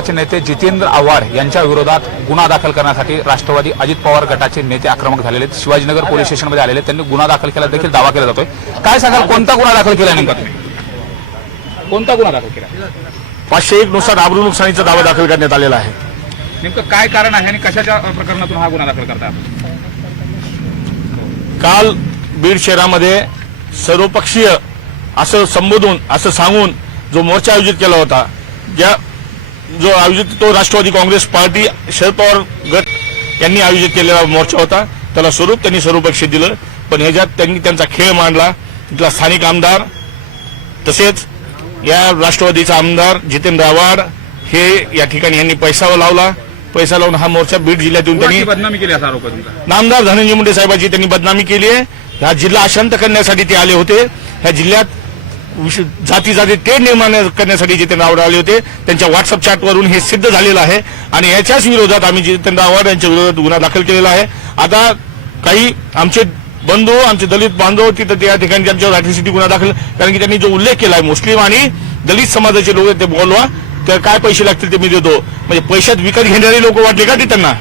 चे नेते जितेंद्र आव्हाड यांच्या विरोधात गुन्हा दाखल करण्यासाठी राष्ट्रवादी अजित पवार गटाचे नेते आक्रमक झालेले आहेत। शिवाजीनगर पोलीस स्टेशनमध्ये आलेले त्यांनी गुन्हा दाखल केला देखील दावा केला जातोय। काय सांगाल, कोणता गुन्हा दाखल केला नेमका तुम्ही? कोणता गुन्हा दाखल केला? 501 नुसार आबरू नुकसानीचा दावा दाखल करण्यात आलेला आहे। नेमकं काय कारण आहे आणि कशाच्या प्रकरणातून हा गुन्हा दाखल करता? काल बीड शहरामध्ये सर्वपक्षीय असं संबोधून असं सांगून जो मोर्चा आयोजित केला होता, जो आयोजित तो राष्ट्रवादी काँग्रेस पार्टी शरद पवार गट यांनी आयोजित केलेला मोर्चा होता। त्याला स्वरूप त्यांनी सर्वपक्षीय दिलं, पण ह्याच्यात त्यांनी त्यांचा खेळ मांडला। तिथला स्थानिक आमदार तसेच या राष्ट्रवादीचा आमदार जितेंद्र आव्हाड हे या ठिकाणी यांनी पैसा लावून हा मोर्चा बीड जिल्ह्यातून त्यांनी बदनामी केली असा आरोप आहे तुमचा? नामदार धनंजय मुंडे साहेबांची त्यांनी बदनामी केली आहे। हा जिल्हा अशांत करण्यासाठी ते आले होते। ह्या जिल्ह्यात जाती तेढ निर्माण करण्यासाठी जितेंद्र आव्हाड आले होते। त्यांच्या व्हॉट्सअप चॅटवरून हे सिद्ध झालेलं आहे आणि याच्याच विरोधात आम्ही जितेंद्र आव्हाड यांच्या विरोधात गुन्हा दाखल केलेला आहे। आता काही आमचे बंधू, आमचे दलित बांधव तिथं त्या ठिकाणी त्यांच्यावर अॅट्रॉसिटी गुन्हा दाखल, कारण की त्यांनी जो उल्लेख केलाय मुस्लिम आणि दलित समाजाचे लोक ते बोलवा, तर काय पैसे लागतील ते मी देतो। म्हणजे पैशात विकत घेणारे लोक वाटले का ते त्यांना?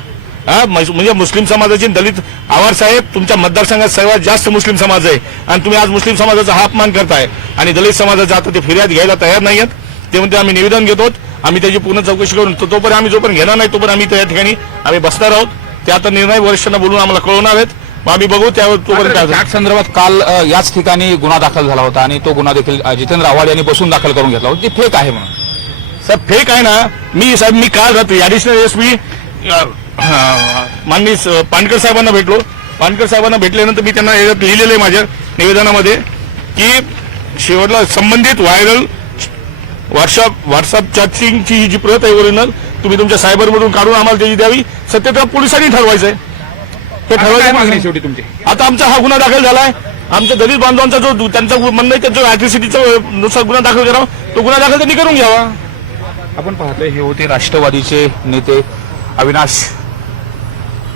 म्हणजे मुस्लिम समाजाचे दलित आव्हाड साहेब, तुमच्या मतदारसंघात सर्वात जास्त मुस्लिम समाज आहे आणि तुम्ही आज मुस्लिम समाजाचा हा अपमान करताय आणि दलित समाजाचा आता ते फिर्याद घ्यायला तयार नाहीयेत। ते म्हणते आम्ही निवेदन घेतो, आम्ही त्याची पूर्ण चौकशी करून तोपर्यंत आम्ही जोपर्यंत घेणार नाही तोपर्यंत आम्ही त्या ठिकाणी आम्ही बसणार आहोत। ते आता निर्णय वरिष्ठांना बोलून आम्हाला कळवणार आहेत, आम्ही बघू त्यावर तोपर्यंत। त्याच संदर्भात काल याच ठिकाणी गुन्हा दाखल झाला होता आणि तो गुन्हा देखील जितेंद्र आव्हाड यांनी बसून दाखल करून घेतला होता। ती फेक आहे म्हणून? सर फेक आहे ना। मी काल रात्री ऍडिशनल एसपी माननीय पानकर साहेबांना भेटलो। पानकर साहेबांना भेटल्यानंतर मी त्यांना लिहिलेलं आहे माझ्या निवेदनामध्ये की शेवटला संबंधित व्हायरल व्हॉट्सअप चॅटिंगची ही जी प्रत आहे ओरिजिनल, तुम्ही तुमच्या सायबरमधून काढून आम्हाला त्याची द्यावी। सत्य पोलिसांनी ठरवायचं आहे, ते ठरवायचं शेवटी तुमची। आता आमचा हा गुन्हा दाखल झालाय। आमच्या दलित बांधवांचा जो त्यांचा म्हणणं आहे त्याच्या अॅट्रॉसिटीचा नुसार गुन्हा दाखल करावा, तो गुन्हा दाखल त्यांनी करून घ्यावा। आपण पाहतोय हे होते राष्ट्रवादीचे नेते अविनाश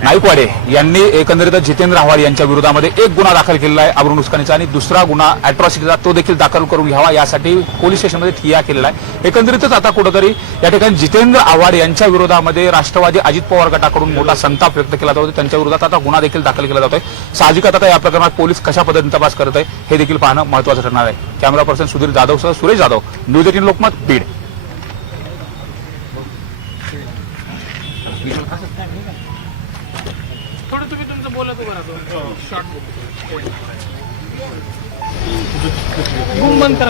नाईकवाडे यांनी एकंदरीत जितेंद्र आव्हाड यांच्या विरोधामध्ये एक गुन्हा दाखल केलेला आहे आबरू नुकसानीचा, आणि दुसरा गुन्हा अॅट्रॉसिटीचा तो देखील दाखल करून घ्यावा यासाठी पोलीस स्टेशनमध्ये ठिय्या केलेला आहे। एकंदरीतच आता कुठेतरी या ठिकाणी जितेंद्र आव्हाड यांच्या विरोधामध्ये राष्ट्रवादी अजित पवार गटाकडून मोठा संताप व्यक्त केला जातो। त्यांच्या विरोधात आता गुन्हा देखील दाखल केला जातोय। साहजिकच आता या प्रकरणात पोलीस कशा पद्धतीने तपास करत आहे हे देखील पाहणं महत्त्वाचं ठरणार आहे। कॅमेरा पर्सन सुधीर जाधवसह सुरेश जाधव, न्यूज 18 लोकमत, बीड। थोडं तुम्ही तुमचं बोलत उभं शॉर्ट बंद करा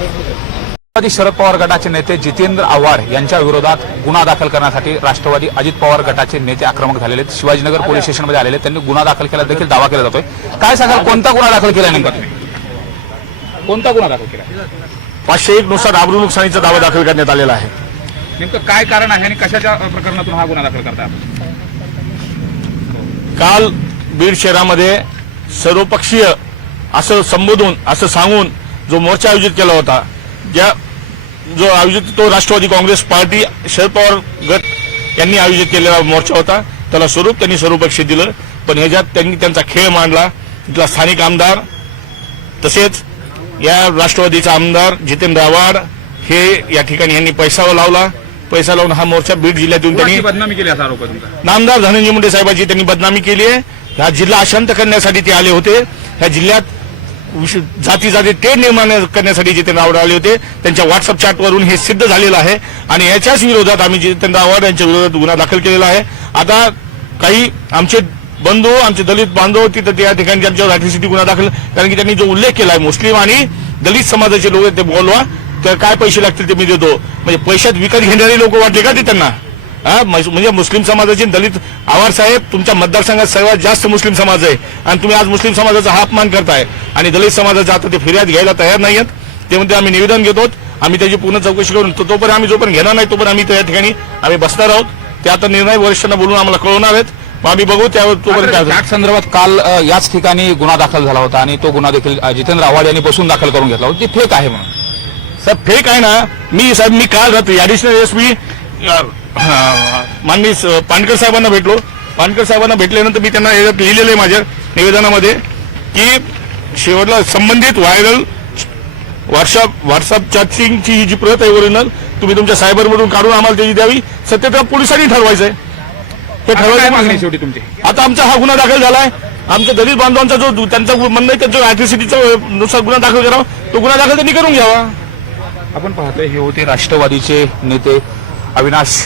राष्ट्रवादी शरद पवार गटाचे नेते जितेंद्र आव्हाड यांच्या विरोधात गुन्हा दाखल करण्यासाठी राष्ट्रवादी अजित पवार गटाचे नेते आक्रमक झालेले आहेत। शिवाजीनगर पोलीस स्टेशनमध्ये आलेले त्यांनी गुन्हा दाखल केला देखील दावा केला जातोय। काय सांगाल, कोणता गुन्हा दाखल केला नेमका तुम्ही? कोणता गुन्हा दाखल केला? 501 नुसार आबरू नुकसानीचा दावा दाखल करण्यात आलेला आहे। नेमकं काय कारण आहे आणि कशाच्या प्रकरणातून हा गुन्हा दाखल करता? काल बीड शहरामध्ये सर्वपक्षीय असं संबोधून असं सांगून जो मोर्चा आयोजित केला होता, जो आयोजित तो राष्ट्रवादी काँग्रेस पार्टी शरद पवार गट यांनी आयोजित केलेला मोर्चा होता। त्याला स्वरूप त्यांनी सर्वपक्षीय दिलं, पण ह्याच्यात त्यांनी त्यांचा खेळ मांडला। तिथला स्थानिक आमदार तसेच या राष्ट्रवादीचा आमदार जितेंद्र आव्हाड हे या ठिकाणी यांनी पैसा लावून हा मोर्चा बीड जिल्ह्यातून त्यांनी बदनामी केली असा आरोप आहे तुमचा? नामदार धनंजय मुंडे साहेबांची त्यांनी बदनामी केली आहे। हा जिल्हा अशांत करण्यासाठी ते आले होते। ह्या जिल्ह्यात जाती तेढ निर्माण करण्यासाठी जितेंद्र आव्हाड आले होते। त्यांच्या व्हॉट्सअप चॅटवरून हे सिद्ध झालेलं आहे आणि याच्याच विरोधात आम्ही जितेंद्र आव्हाड यांच्या विरोधात गुन्हा दाखल केलेला आहे। आता काही आमचे बंधू, आमचे दलित बांधव तिथं त्या ठिकाणी त्यांच्यावर अॅट्रॉसिटी गुन्हा दाखल, कारण की त्यांनी जो उल्लेख केलाय मुस्लिम आणि दलित समाजाचे लोक ते बोलवा, तर काय पैसे लागतील ते मी देतो। म्हणजे पैशात विकत घेणारे लोक वाटले का ते त्यांना? म्हणजे मुस्लिम समाजाचे दलित आव्हाड साहेब, तुमच्या मतदारसंघात सर्वात जास्त मुस्लिम समाज आहे आणि तुम्ही आज मुस्लिम समाजाचा हा अपमान करताय आणि दलित समाजाचा आता ते फिर्याद घ्यायला तयार नाहीयेत। ते म्हणते आम्ही निवेदन घेतो, आम्ही त्याची पूर्ण चौकशी करून तोपर्यंत आम्ही जोपर्यंत घेणार नाही तोपर्यंत आम्ही त्या ठिकाणी आम्ही बसणार आहोत। ते आता निर्णय वरिष्ठांना बोलून आम्हाला कळवणार आहेत, आम्ही बघू त्यावर तोपर्यंत। त्याच संदर्भात काल याच ठिकाणी गुन्हा दाखल झाला होता आणि तो गुन्हा देखील जितेंद्र आव्हाड यांनी बसून दाखल करून घेतला होता। ती फेक आहे म्हणून? सर फेक आहे ना। मी काल रात्री ऍडिशनल एसपी माननीय पानकर साहेबांना भेटलो। पानकर साहेबांना भेटल्यानंतर मी त्यांना लिहिलेलं आहे माझ्या निवेदनामध्ये की शेवटला संबंधित व्हायरल व्हॉट्सअप चॅटिंगची ही जी प्रत आहे ओरिजिनल तुम्ही तुमच्या सायबरमधून काढून आम्हाला त्याची द्यावी. सत्य पोलिसांनी ठरवायचंय. हे काय मागणी ठरवायचं. शेवटी तुमची? आता आमचा हा गुन्हा दाखल झालाय. आमच्या दलित बांधवांचा जो त्यांचा म्हणणं आहे जो अॅट्रॉसिटीचा नुसार गुन्हा दाखल करावा तो गुन्हा दाखल त्यांनी करून घ्यावा. आपण पाहतोय हे होते राष्ट्रवादीचे नेते अविनाश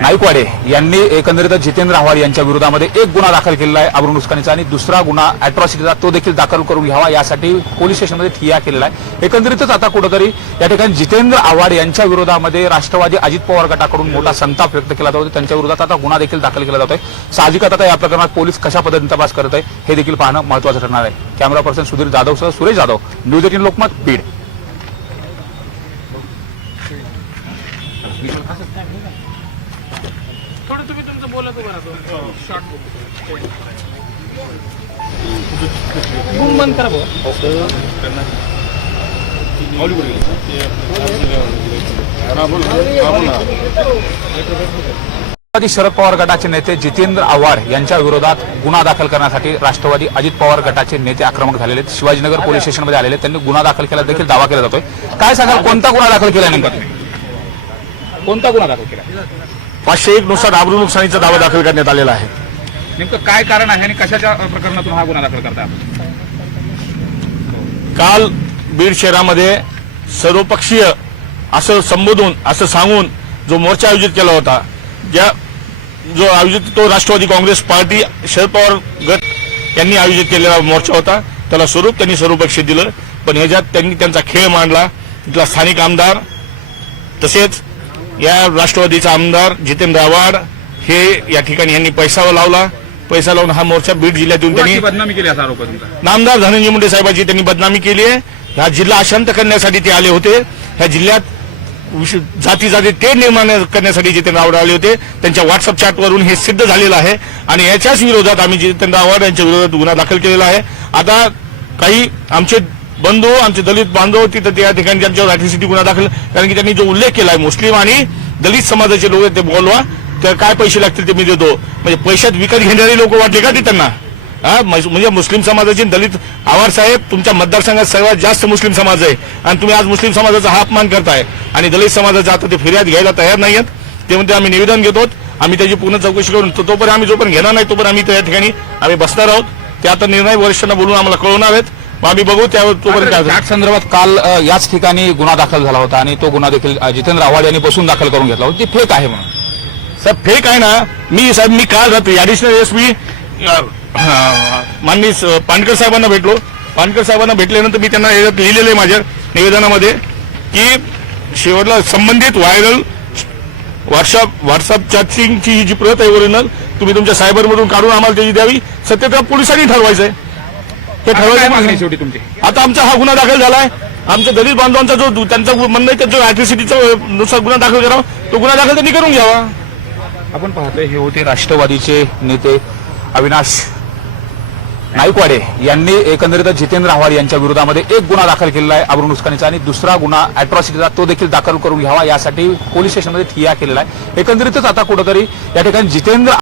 नाईकवाडे यांनी एकंदरीत जितेंद्र आव्हाड यांच्या विरोधामध्ये एक गुन्हा दाखल केलेला आहे अब्रू नुकसानीचा आणि दुसरा गुन्हा अॅट्रॉसिटीचा तो देखील दाखल करून घ्यावा यासाठी पोलीस स्टेशनमध्ये ठिय्या केलेला आहे. एकंदरीतच आता कुठेतरी या ठिकाणी जितेंद्र आव्हाड यांच्या विरोधामध्ये राष्ट्रवादी अजित पवार गटाकडून मोठा संताप व्यक्त केला जातो. त्यांच्या विरोधात आता गुन्हा देखील दाखल केला जातोय. साहजिकच आता या प्रकरणात पोलीस कशा पद्धतीने तपास करत आहे हे देखील पाहणं महत्त्वाचं ठरणार आहे. कॅमेरा पर्सन सुधीर जाधवसह सुरेश जाधव, न्यूज 18 लोकमत, बीड. थोडं तुम्ही तुमचं बोलत उभं राहतो. शॉर्ट बूम बंद करा भाऊ. राष्ट्रवादी शरद पवार गटाचे नेते जितेंद्र आव्हाड यांच्या विरोधात गुन्हा दाखल करण्यासाठी राष्ट्रवादी अजित पवार गटाचे नेते आक्रमक झालेले आहेत. शिवाजीनगर पोलीस स्टेशनमध्ये आलेले आहेत. त्यांनी गुन्हा दाखल केला देखील दावा केला जातोय. काय सांगाल, कोणता गुन्हा दाखल केला नेमका तुम्ही? कोणता गुन्हा दाखल केला? 501 नुसार आबरू नुकसानीचा दावा दाखल करण्यात आलेला आहे. नेमकं काय कारण आहे आणि कशाच्या प्रकरणातून हा गुन्हा दाखल करता? काल बीड शहरामध्ये सर्वपक्षीय असं संबोधून असं सांगून जो मोर्चा आयोजित केला होता जो आयोजित तो राष्ट्रवादी काँग्रेस पार्टी शरद पवार गट यांनी आयोजित केलेला मोर्चा होता. त्याला स्वरूप त्यांनी सर्वपक्षीय दिलं. पण ह्याच्यात त्यांनी त्यांचा खेळ मांडला. तिथला स्थानिक आमदार तसेच या राष्ट्रवादीचा आमदार जितेंद्र आव्हाड हे या ठिकाणी यांनी पैसा लावला. पैसा लावून हा मोर्चा बीड जिल्ह्यातून त्यांनी बदनामी केली असा आरोप आहे तुमचा. नामदार धनंजय मुंडे साहेबांची त्यांनी बदनामी केली आहे. हा जिल्हा अशांत करण्यासाठी ते आले होते. ह्या जिल्ह्यात जाती तेढ निर्माण करण्यासाठी जितेंद्र आव्हाड आले होते. त्यांच्या व्हॉट्सअप चॅटवरून हे सिद्ध झालेलं आहे आणि याच्याच विरोधात आम्ही जितेंद्र आव्हाड यांच्या विरोधात गुन्हा दाखल केलेला आहे. आता काही आमचे बंधू आमचे दलित बांधव तिथं त्या ठिकाणी त्यांच्यावर अॅट्रॉसिटी गुन्हा दाखल कारण की त्यांनी जो उल्लेख केलाय मुस्लिम आणि दलित समाजाचे लोक ते बोलवा तर काय पैसे लागतील ते मी देतो. म्हणजे पैशात विकत घेणारे लोक वाटले का ते त्यांना? म्हणजे मुस्लिम समाजाचे दलित आव्हाड साहेब तुमच्या मतदारसंघात सर्वात जास्त मुस्लिम समाज आहे आणि तुम्ही आज मुस्लिम समाजाचा हा अपमान करताय आणि दलित समाजाचा आता ते फिर्याद घ्यायला तयार नाहीयेत. ते म्हणते आम्ही निवेदन घेतो. आम्ही त्याची पूर्ण चौकशी करून तोपर्यंत आम्ही जोपर्यंत घेणार नाही तोपर्यंत आम्ही त्या ठिकाणी आम्ही बसणार आहोत. ते आता निर्णय वरिष्ठांना बोलून आम्हाला कळवणार आहेत. मग आम्ही बघू त्यावर तोपर्यंत त्याच संदर्भात काल याच ठिकाणी गुन्हा दाखल झाला होता आणि तो गुन्हा देखील जितेंद्र आव्हाड यांनी बसून दाखल करून घेतला होता. ती फेक आहे म्हणून. सर फेक आहे ना. मी काल रात्री ऍडिशनल एसपी माननीय पानकर साहेबांना भेटलो. पानकर साहेबांना भेटल्यानंतर मी त्यांना लिहिलेलं आहे माझ्या निवेदनामध्ये की शेवटला संबंधित व्हायरल व्हॉट्सअप चॅटिंगची ही जी प्रत आहे ओरिजिनल तुम्ही तुमच्या सायबरमधून काढून आम्हाला त्याची द्यावी. सत्य पोलिसांनी ठरवायचंय. हे काय मागणी ठरवायचं. शेवटी तुमची? आता आमचा हा गुन्हा दाखल झालाय. आमच्या दलित बांधवांचा जो त्यांचा म्हणणं आहे जो अॅट्रॉसिटीचा नुसार गुन्हा दाखल करावा तो गुन्हा दाखल त्यांनी करून घ्यावा. आपण पाहतोय हे होते राष्ट्रवादीचे नेते अविनाश नाईकवाडे यांनी एकंदरीत जितेंद्र आव्हाड यांच्या विरोधामध्ये एक गुन्हा दाखल केलेला आहे अब्रू नुकसानीचा आणि दुसरा गुन्हा अॅट्रॉसिटीचा तो देखील दाखल करून घ्यावा यासाठी पोलीस स्टेशनमध्ये ठिय्या केलेला आहे. एकंदरीतच आता कुठेतरी या ठिकाणी जितेंद्र